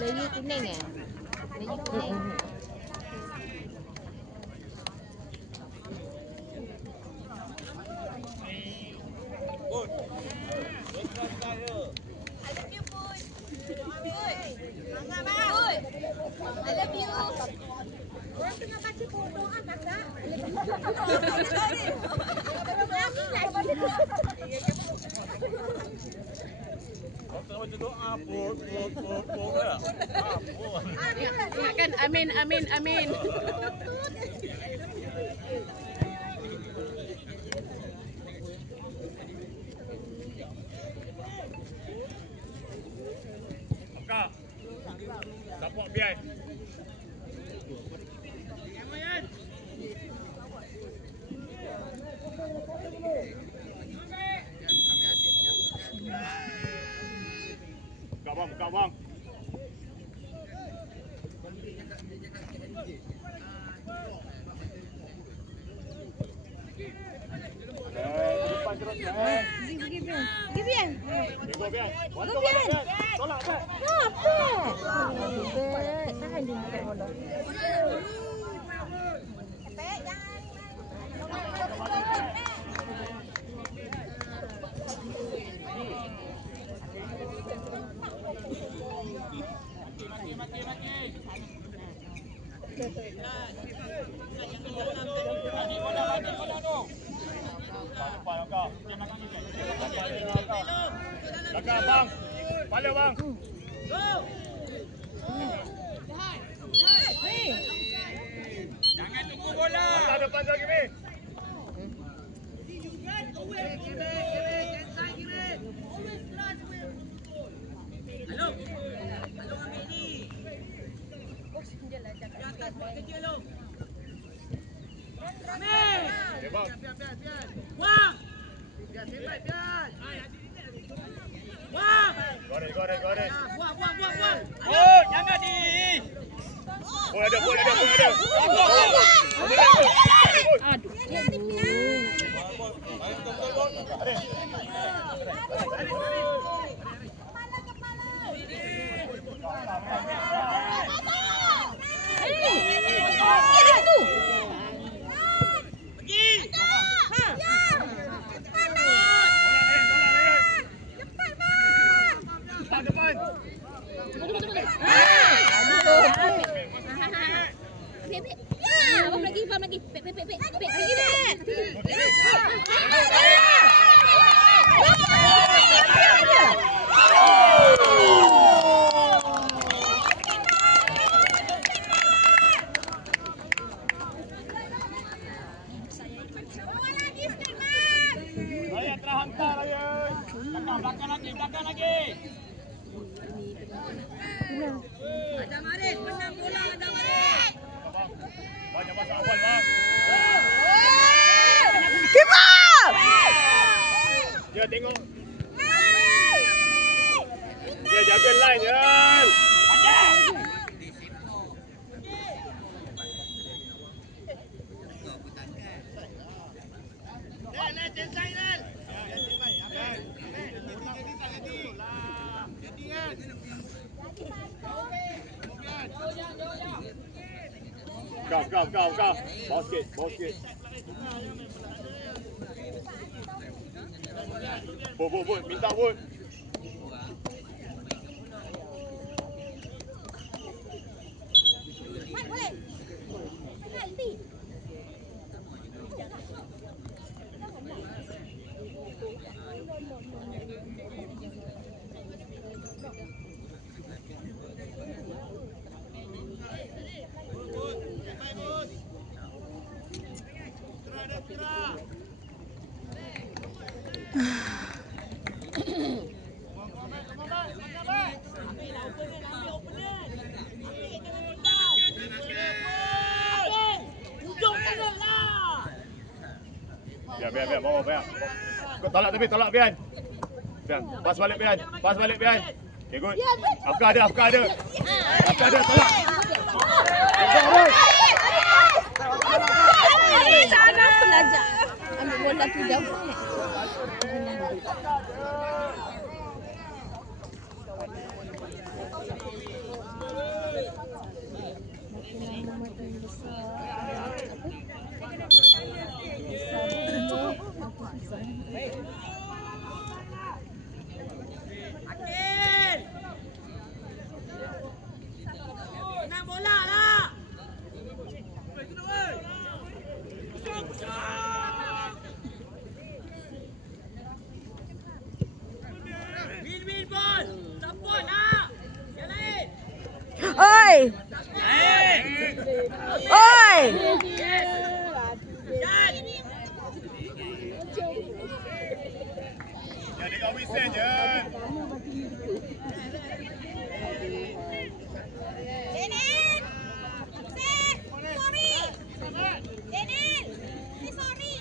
Layer kuning eh? Layer kuning. I love you. Orang tengah baca bodoh ah kakak. Kan amin amin amin. Kak. Support behind. Buka bang. Give Bian. Go Bian. Tolak Bian. Apa? Tahan dia pakai bola. Belakang bang. Pala bang. Jangan tunggu bola. Mata depan lagi ni. Hello. Hello ambil ni. Oh, sendirilah cakap. Jangan buat kerja lu. Ambil. Biar. Wang. Biar sempat biar. Wang. Got it. Buang. Oh, jangan di. Bola ada. Aduh. Faham lagi. Pek. Lagi dah. Raya terhantar Raya. Belakang lagi. Adam Arif menang bola Adam Arif. Banyak masa awal bang. Keeper! Dia tengok. Dia jaga line kan. Kau. Basket. Bot, minta bot. Boleh. Penalti. Biar, bawa. Kau tolak Bian. Pas balik Bian. Okay, good. Afka ada. Tolak. Sana pelajar. Ambil bola tu jauh. Makin besar. Akil. Menang bola lah. Win ball. Support lah. Yang lain. Oi! Oi! Jan. Ya, dekat whistle je. Daniel! Sorry! Daniel! Sorry!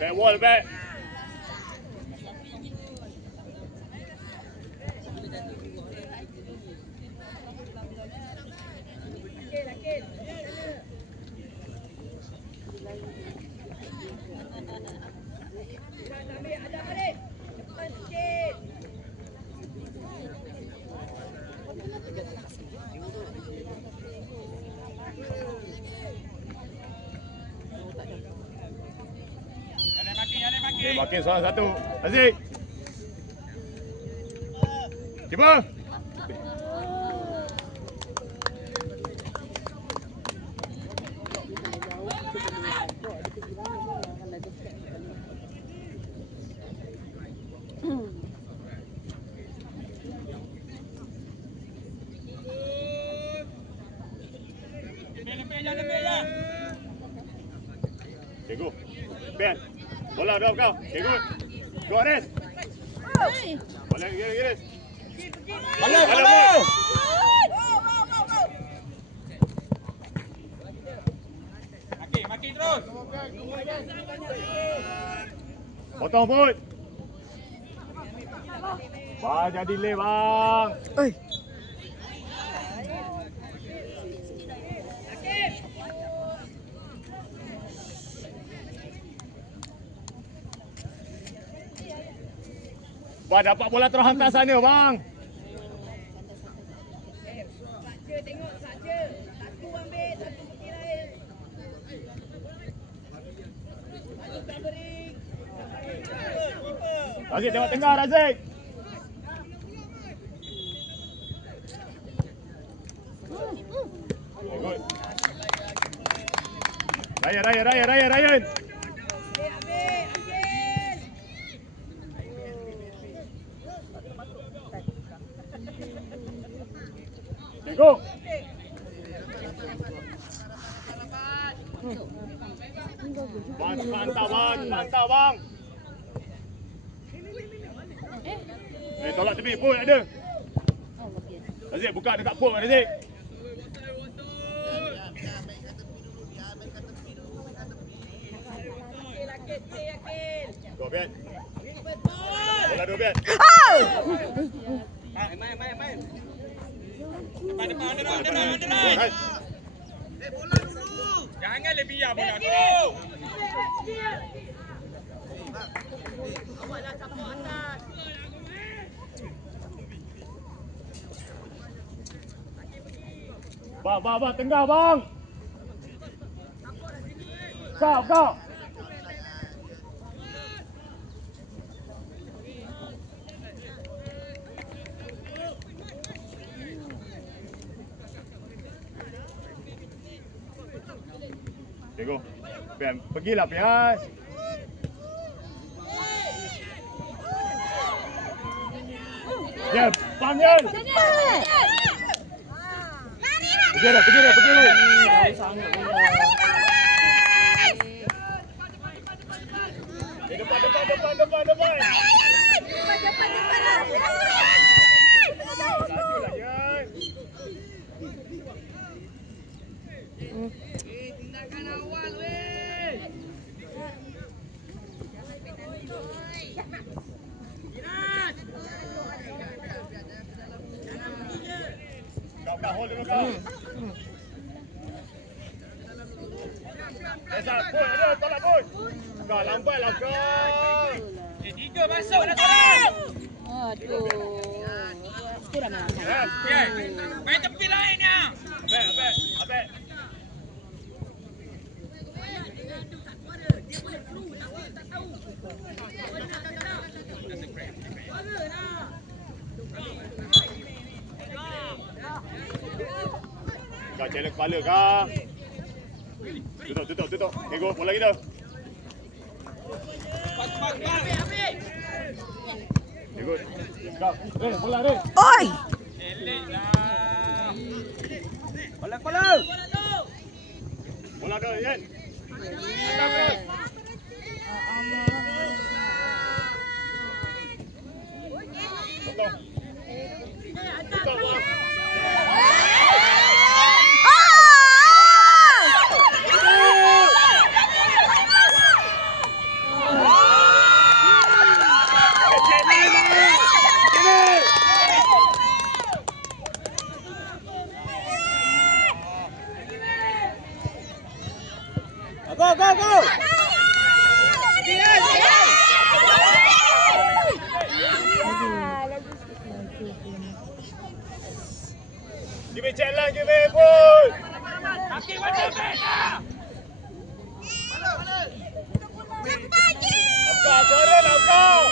Back wall, back. Okay, makin salah satu. Aziz. Keeper. Okay, go. Ben. Bola drop kau. Okay, good. Go, Aris. Bola, Aris. Halo. Makin terus. Potong pun. Bang, jangan delay, bang. Oi! Bang, dapat bola terus hantar sana, bang. Tengok saja. Satu ambil, satu pergi lain. Satu covering. Razik, tengok tengah, Razik. Okay, good. Ryan. Okay, go. Bang, hantar bang. Tolak tepi, pun ada. Razik, buka dekat pun, Razik. Go, Ben. Bola dua, Ben. Main. Depan. Nice. Bola dulu. Jangan lebih biar bola dulu. Awaklah support atas. Bang, tengah, bang. Kau. Okay, go. Pian, pergilah, Pian. Ya, panggil. Pergi dah. Depan. Lajulah, Yan. Tindakan awal, weh. Iras. Kau hold dulu kau. Langkah, lambat langkah. 3 masuk dah korang. Aduh. Kurang lah. Okay. Main tepi lain ya. Abek. Kau challenge kepala kau. Tutup. Tengok bola kita. Tengok. Kau. Bola ni. Oi! Elek lah. Bola tu, Yan. Go! Give me check lah, give me ball. Kaki macam beda. Langkah, suara langkah.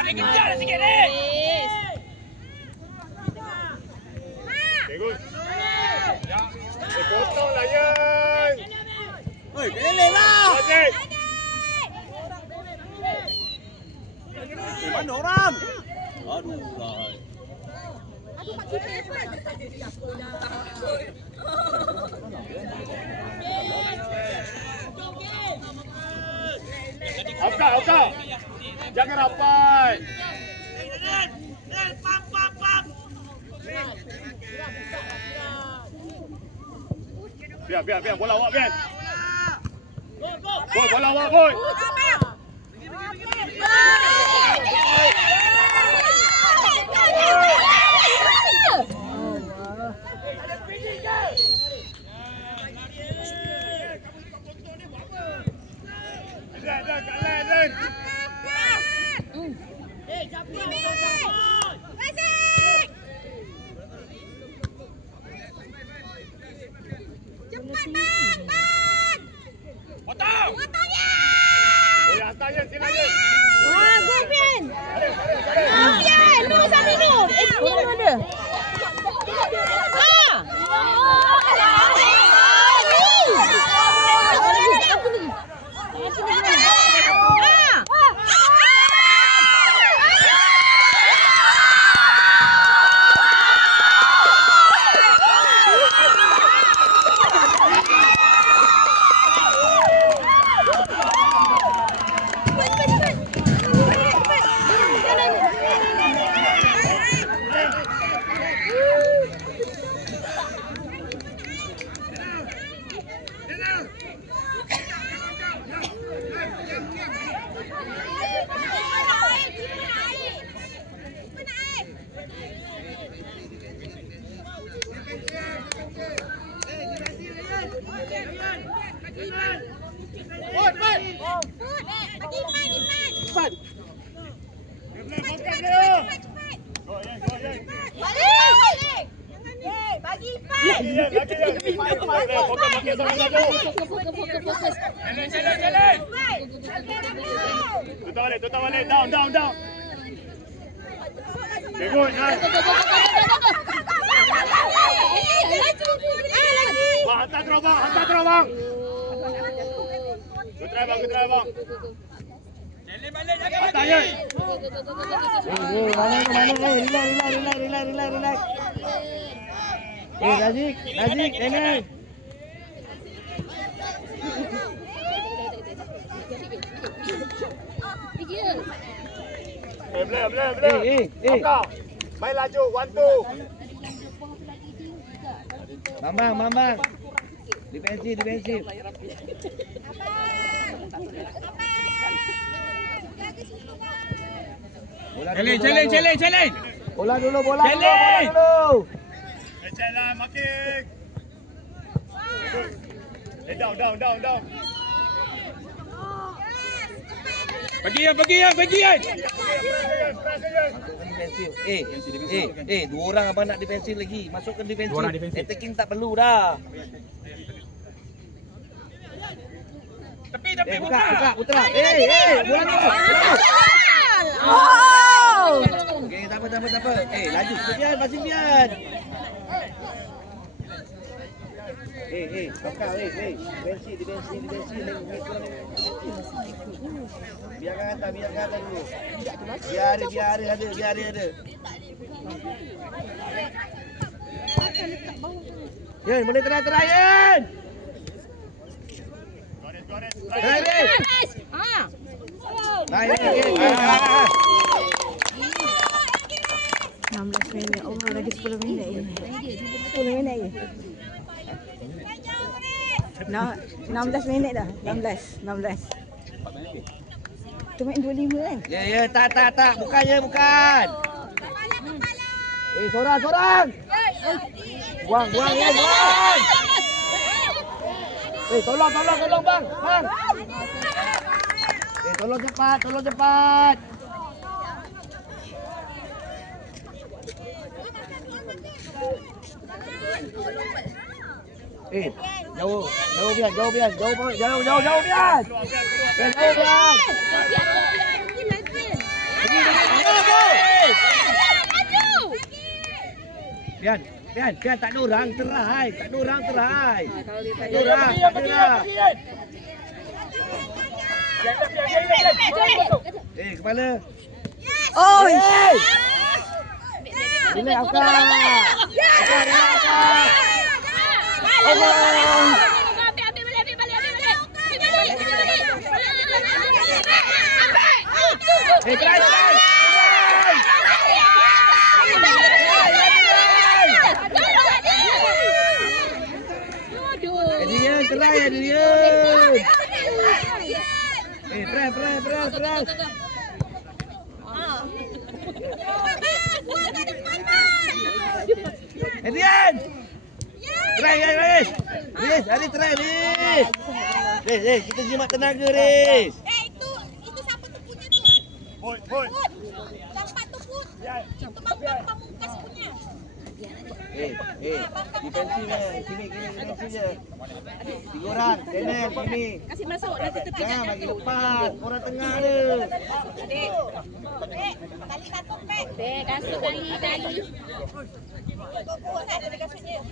Ada kejar sikit ni. Tengok. Potong lah, Yan. Oi, kelek lah. Wajib. Mana orang? Aduh lah. Angkat. Jangan rapat. Biar. Bola awak, biar. Boy, bola awak, boy. Dan. Cepat, Bang! Potong. Boleh hantar je, sila je. Wah, go, Fian! Fian! Lu sana lu! Fian ada? Jalan. Tutup balik. Down. Good, nice. Hantar terobang. Good try bang, good try bang. Challenge balik jangan Atas mati. je. Mana tu mana? Relax. Razik, Daniel. Boleh. Kau. Main laju, 1-2. Mambang. Defensif. Challenge. Bola dulu. Check lah, marking. Down. Pergi yan. Defensif. Dua orang abang nak defensif lagi. Masukkan defensif. Attacking tak perlu dah. Tepi Buka. Putra. Bola tu. Oh! Okey, tak apa. Laju. Masih biar. Kakak, defensif. Biarkan hantar dulu. Biar ada. Yan, boleh try Yan. Try. Naik. 16 minit. Oh, lagi 10 minit je. 10 minit je. 16 minit dah. 16. Tu main 25 kan? Ya, tak. Bukan. Sorang. Buang ya, buang. Tolong bang. Tolong cepat. Jauh Bian. Bian, tak ada orang terai. Kepala. Oh! Bila Akak. Press. Adrian! Try, Riz! Riz, hari try, Riz! Riz, kita jimat tenaga, Riz! Itu siapa tu punya tu? Put. Tempat tu put. Itu bang Pamungkas punya. Defensifnya, Kimi defensif je. 3 orang, Daniel, Kimi. Kasih masuk nanti tepi. Jangan bagi lepas, orang tengah dia. Dek, tali kasut, Pek. Dek, kasut tali. Ada kasutnya.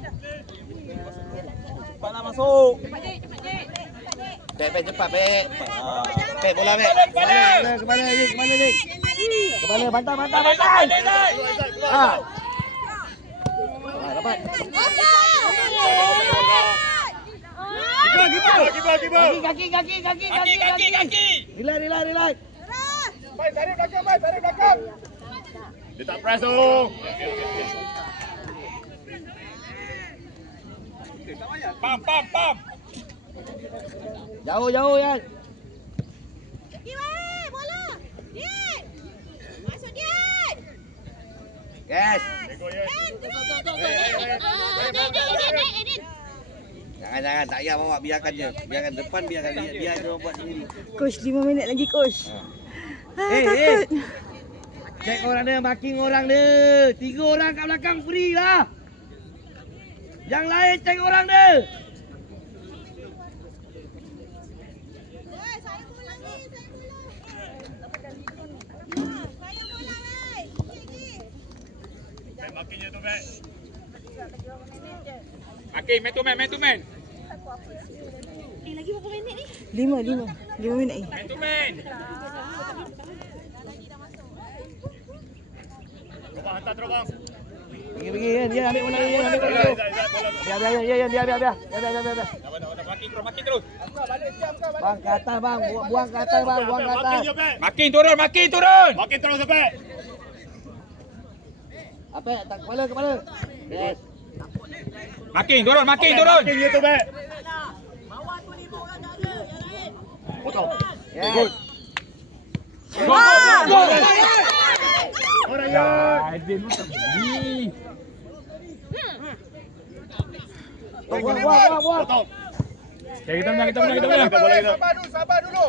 Cepatlah masuk. Cepat, Dek. Pek, cepat, Pek. Pek, bola, Pek. Kepala, Dik. Kepala, bantai. Dapat. Kaki. Relax. Main tarik belakang. Dia tak press tu. Pam. Jauh, Yan. Bola. Dian. Masuk Dian. Yes. Jangan, tak payah bawa, biarkan je. Biarkan depan, biar dia buat sendiri. Coach, 5 minit lagi, Coach. Takut. Check orang dia, marking orang dia. 3 orang kat belakang free lah. Yang lain check orang dia. Makinya tu, Mek. Okey, man to man. Lagi 5 minit ni. Man to man. Abang hantar terus bang. Pergi kan. Dia ambil bola dia, ambil bola. Biar. Makin terus. Bang ke atas bang, buang ke atas bang, buang ke atas. Makin je, Bek. Makin turun. Makin terus, Bek. Apa? Tak kepala. Yes. Makin turun. Makin je tu, Bek. Potong. Yes. Good. Orang ya. Adin pun terbi. Buang. Potong. Okay, kita menang. Bola kita. Sabar dulu.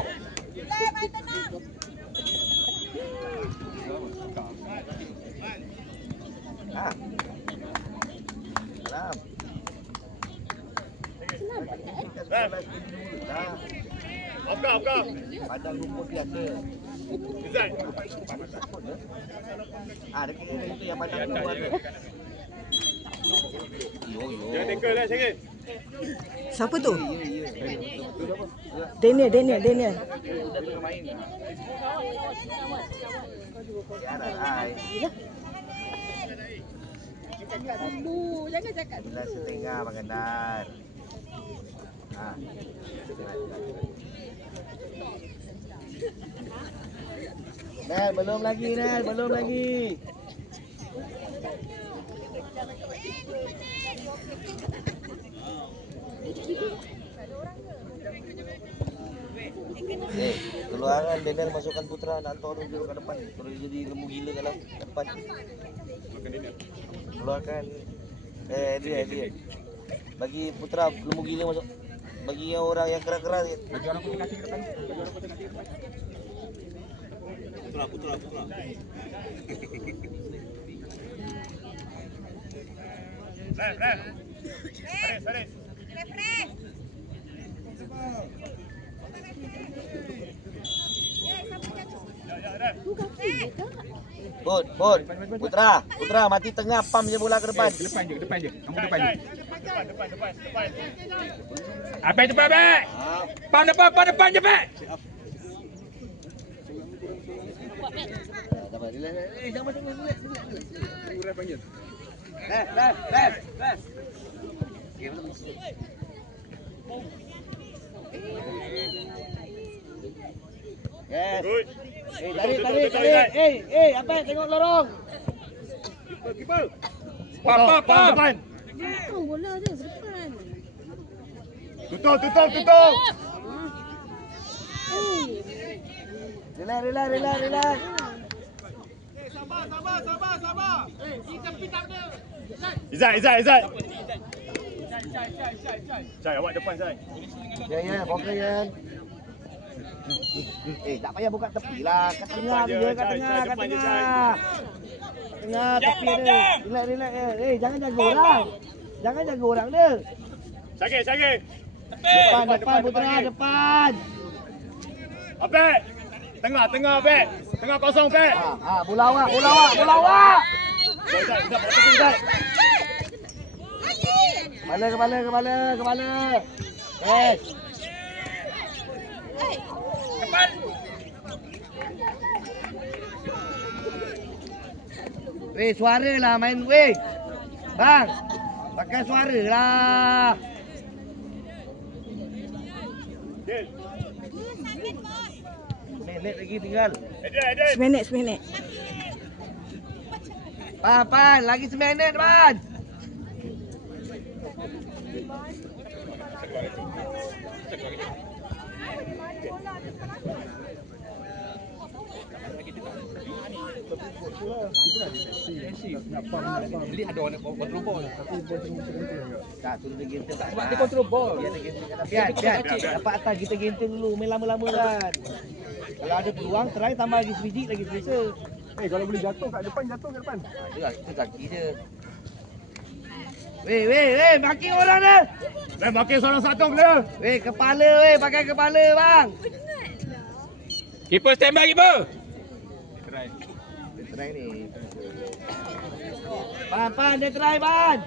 Ah. Salam. Afkar. Padang rumput biasa. Izat. Dia kira itu yang padang rumput ada. Jangan tackle dah sikit. Siapa tu? Daniel. Sudah tengah main. Jangan cakap. 9.30 makanan. Nel, belum lagi. Keluaran Daniel masukkan Putra, nak turun dulu ke depan. Terus jadi lembu gila kat depan. Keluarkan dia. Bagi Putra lembu gila masuk. Bagi yang orang yang keras-keras ni. Bagi orang putih kaki ke depan. Putra. Ref. Saris. Put. Putra mati tengah, pam je bola ke depan. Ke depan je. Kamu depan je. Depan. Apa depan, Bek? Pam depan je, Bek. Jangan panggil. Yes. Good. Tarik. Apa? Tengok lorong. Keeper. Pam. Depan. Bola dia depan. Tutup. Relax. Sabar. Tapi tak ada. Izat. Jai, awak depan, Jai. Ya, fokus ya. Tak payah buka tepi lah. Kat tengah dia, kat tengah. Tengah tepi dia. Relax. Jangan jaga orang dia. Sakit. Depan Putra, depan. Abek. Tengah, Abek. Tengah kosong, Abek. Bola awak. Izat. Kepala. Yes. Depan. Suara lah main Bang. Pakai suara lah. Minit lagi tinggal. Edit. 9 minit. Pan, lagi 9 minit, Pan. Jadi ada orang kontrol bol. Tak, suruh dia genting. Sebab dia kontrol bol. Biar. Dapat atas kita genting dulu, main lama-lama kan. Kalau ada peluang, try tambah lagi sebiji, lagi selesa. Kalau boleh jatuh kat depan. Itu kaki dia. Weh, makin orang dia. Makin seorang satu dia. Kepala, pakai kepala, bang. Keeper stand by, keeper. Try ni. Pan, dia try, Pan.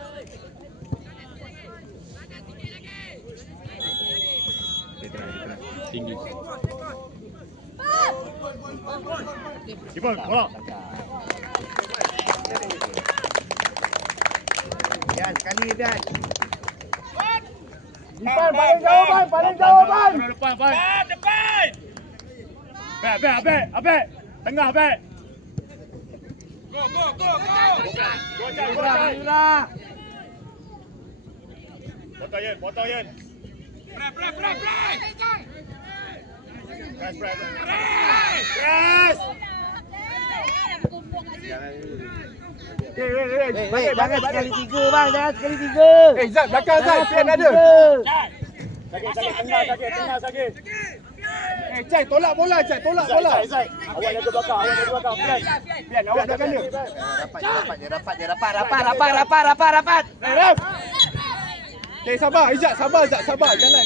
tinggi. Keeper, bola. Bian, sekali Bian. Depan, paling jauh, Ban. Paling jauh, Ban. Depan, Ban. Depan. Abek. Tengah, Abek. Go. Go, Cak. Murah. Potong, Yen. Press. Press. Jangan sekali 3 bang, jangan sekali 3. Zat, belakang Zat. Pian ada. Sakit. Cai, tolak bola. Zat. Awak jaga belakang. Pian, awak jaga dia. Rapat. Ref. Sabar, Izzat. Sabar. Jalan.